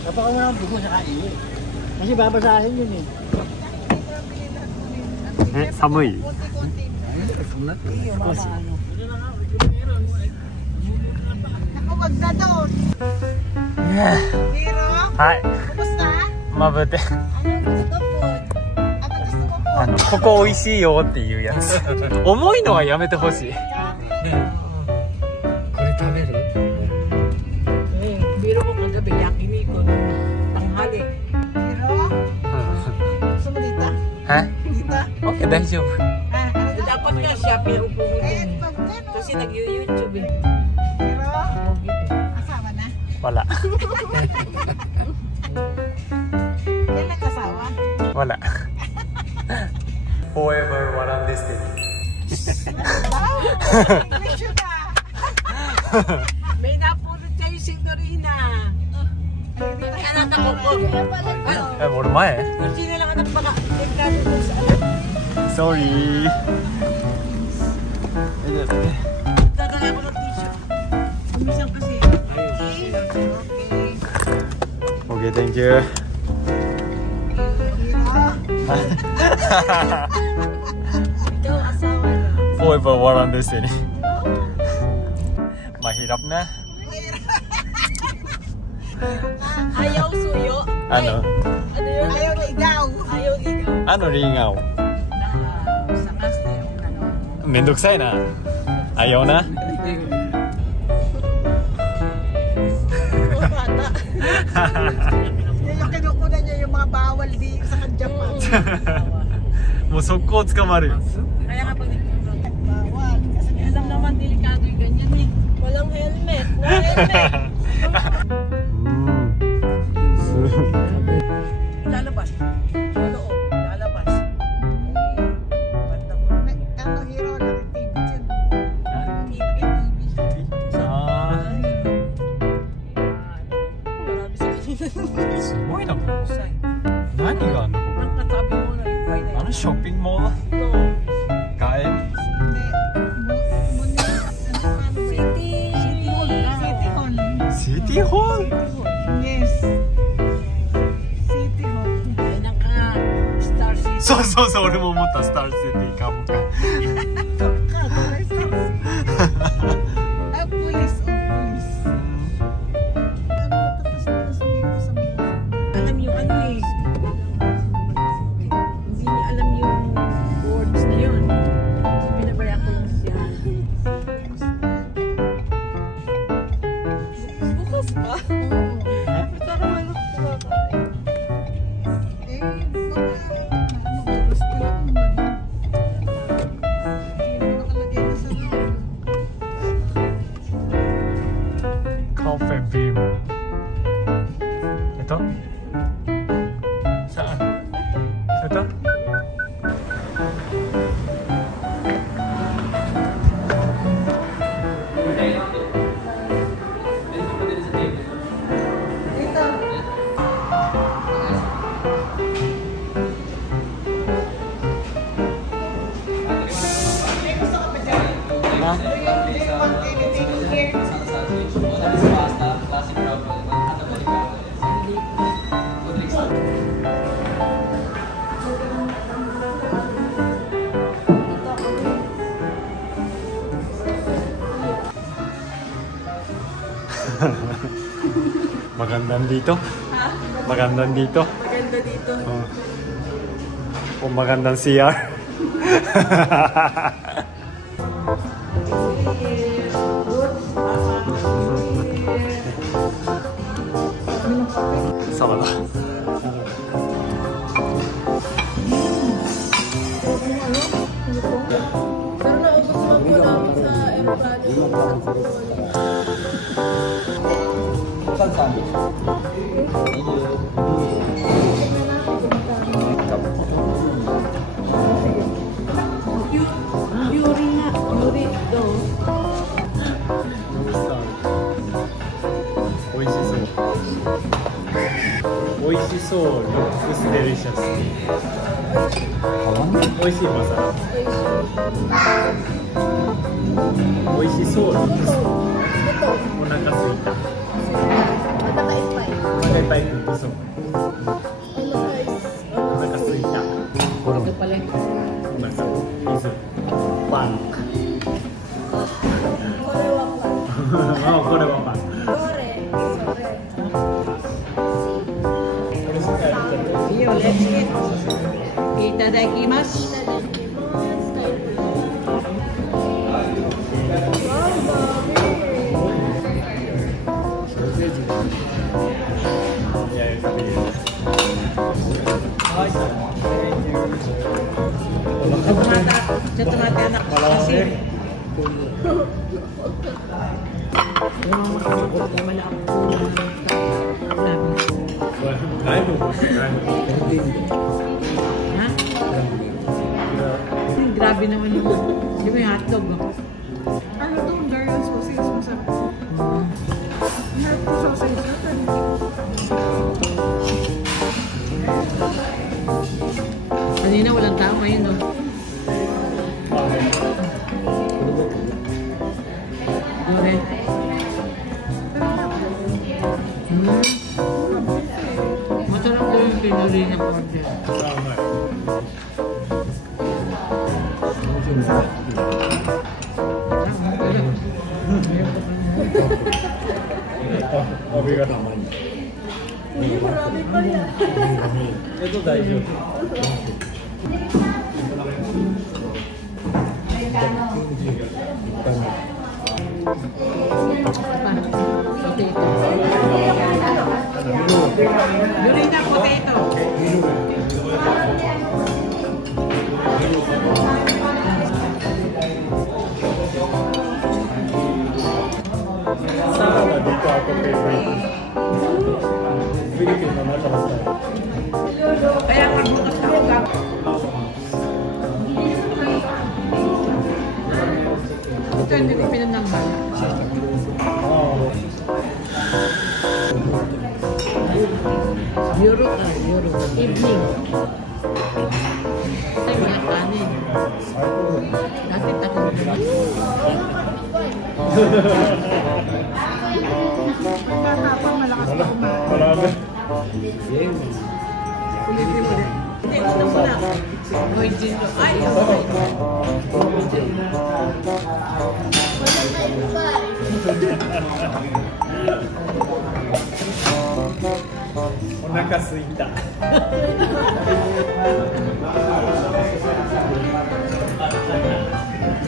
Kapag mo ng buko sa kain. Kasi babasahin yun eh. Samuy. Ako wag na doon. Hiro? Hi. Kumusta? Mabuti. Ano gusto po? Ano gusto mo po? ここ美味しいよっていうやつ。重いのはやめてほしい。これ食べるBiro mo kagabi, yakiniku ng tanghali. Hiro? Gusto mo dita? Ha? Dita? Okay, 大丈夫。 Dapat nga siya, pinaupo mo din. Kasi nag-YouTube eh. Hiro? Asawa na? Wala. Kailan kasawa? Wala. Forever walang destiny. English yun na! May napulot kayo, Signorina. Anak ako po. え、俺前 Hindi na lang anak baka. Sorry. Dadala ko ng tissue. Umisang kasi. Okay, thank you. Ikaw asawa na. Forever walang destiny. Mahirap na. Ayaw suyo. Ano? Ano yun? Ayaw ligaw. Ayaw ligaw. Ano ringaw? Sa kasi yung ano. めんどくさいな。Ayaw na? Yung kinukuna niya yung mga bawal di sa Japan. もう速攻捕まるよ。 Kaya kapag bawal. Kasi alam naman delikado yung ganyan eh. Walang helmet. No helmet. Lalabas. Sa loob. Lalabas. Ano hero lang yung TV dyan. TV. Marami sa kanila. すごいな。Saan? 何があんのこ Ang katabi mo na yung Friday. こ？あのショッピングモール？ No. ガエ？ City Hall. City Hall? Yes. City Hall. Ay, naka-Star City. そうそうそう、俺も思ったスターシティかもか。 Ah, police. Police. Alam yung ano eh. Hindi niya alam yung words na yun. Pinabaya ko lang siya. Bukas pa? Parang ano kumakain. Gusto lang naman. Hindi mo nakalagay na sa loob. Coffee beam. Ito? Saan? Ito? Magandang dito? Ha? Magandang dito? Maganda dito. Oh. O magandang CR? Sama na. Pero naubos naman po namin sa aeroplano. Yuri nga. Yuri daw. 美味しそう。美味しそう。ルックスデリシャス。美味しいマサラ。美味しそうだ。お腹すいた。お腹いっぱいって言ってそう。お腹すいた。Ito pala ito. お腹水。パン。あ、これはパン。Iyo, let's eat. Itadakimasu. Siya tumati anak ko kasi. Yung mga makakot na malaang kulang namin. Ha? Grabe naman yung, di ba yung hotdog? Ano doon, Darius sausage, masarap. Meron po sausage na Kanina walang tao ngayon, no? Dore. Masarap daw yung pinuri ng order. Ito tayo. Yurina potato. Sana dito ako favorite. Philippine na nakalasay. Kaya magbukas ako ka. Ito hindi ko pinanambal. Oh. Euro. Evening. Ito yung mga kanin. Dati takot. Pagkakapang malakas pa kumain. Marami. Ulitin mo rin. Hindi, gusto mo na. Hoy, Gino. Ay, okay.お腹すいた。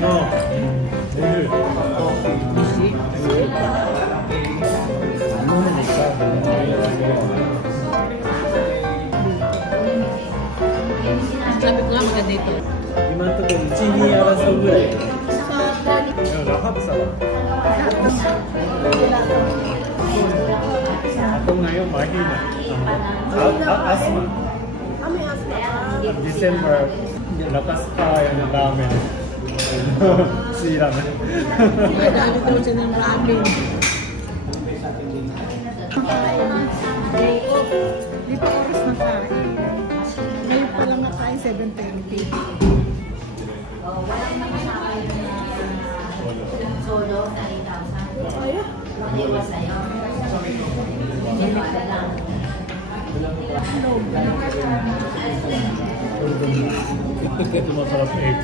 の、寝る。Sabi ko nga maganda ito.今のところ1、2争うぐらい。でもラハブさんは。Ako ngayon mahina. Asma. December, lakas pa yung ramen. Sira na. Madami daw siya ng ramen. Di pa oras na kain. Ngayon pa lang nakain 7:30. Ito masarap egg.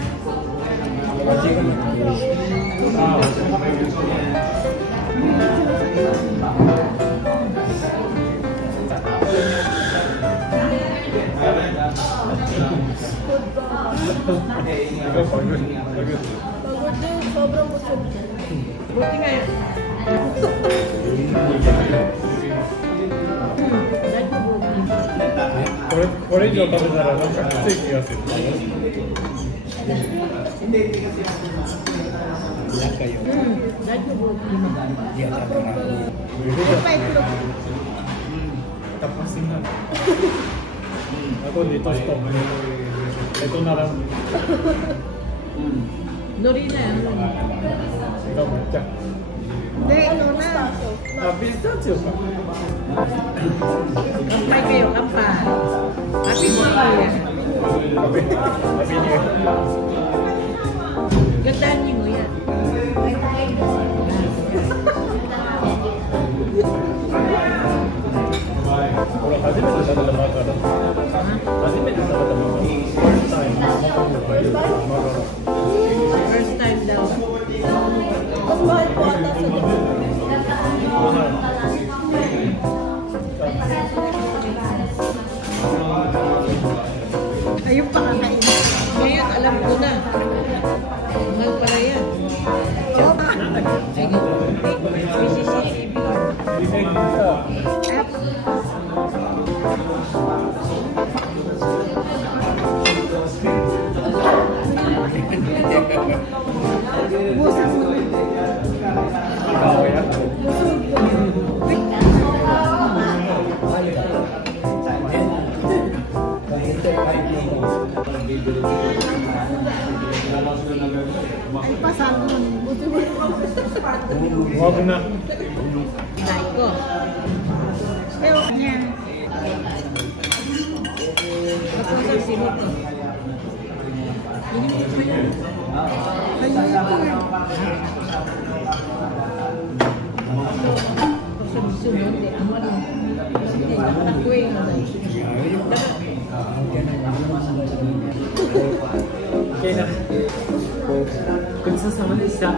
Buti nga yun.これ以上食べたらなんかきつい気がする。Tapos na. Ako dito stop. Ito na lang. Nori na yan. Ikaw mo siya. Hindi, ano na. Pistachio ka. Kampay kayo, kampay. Happy New Year. Happy New Year. Gandaan niyo yan. Ay, pasalon. Huwag na. Dahil ko. Pero, yan. Kapag sinod ko. Kaya ito eh. Sunod eh. Ang ano. Sige, nakakuwi nga dahil. Okay na. Kung sasama na siya.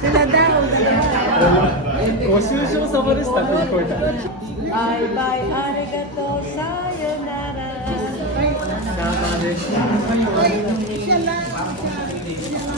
Sila daw. ご愁傷様でしたって聞こえた。バイバイ、ありがとう、さよなら。様でした。Ay, siya lang. Siya lang.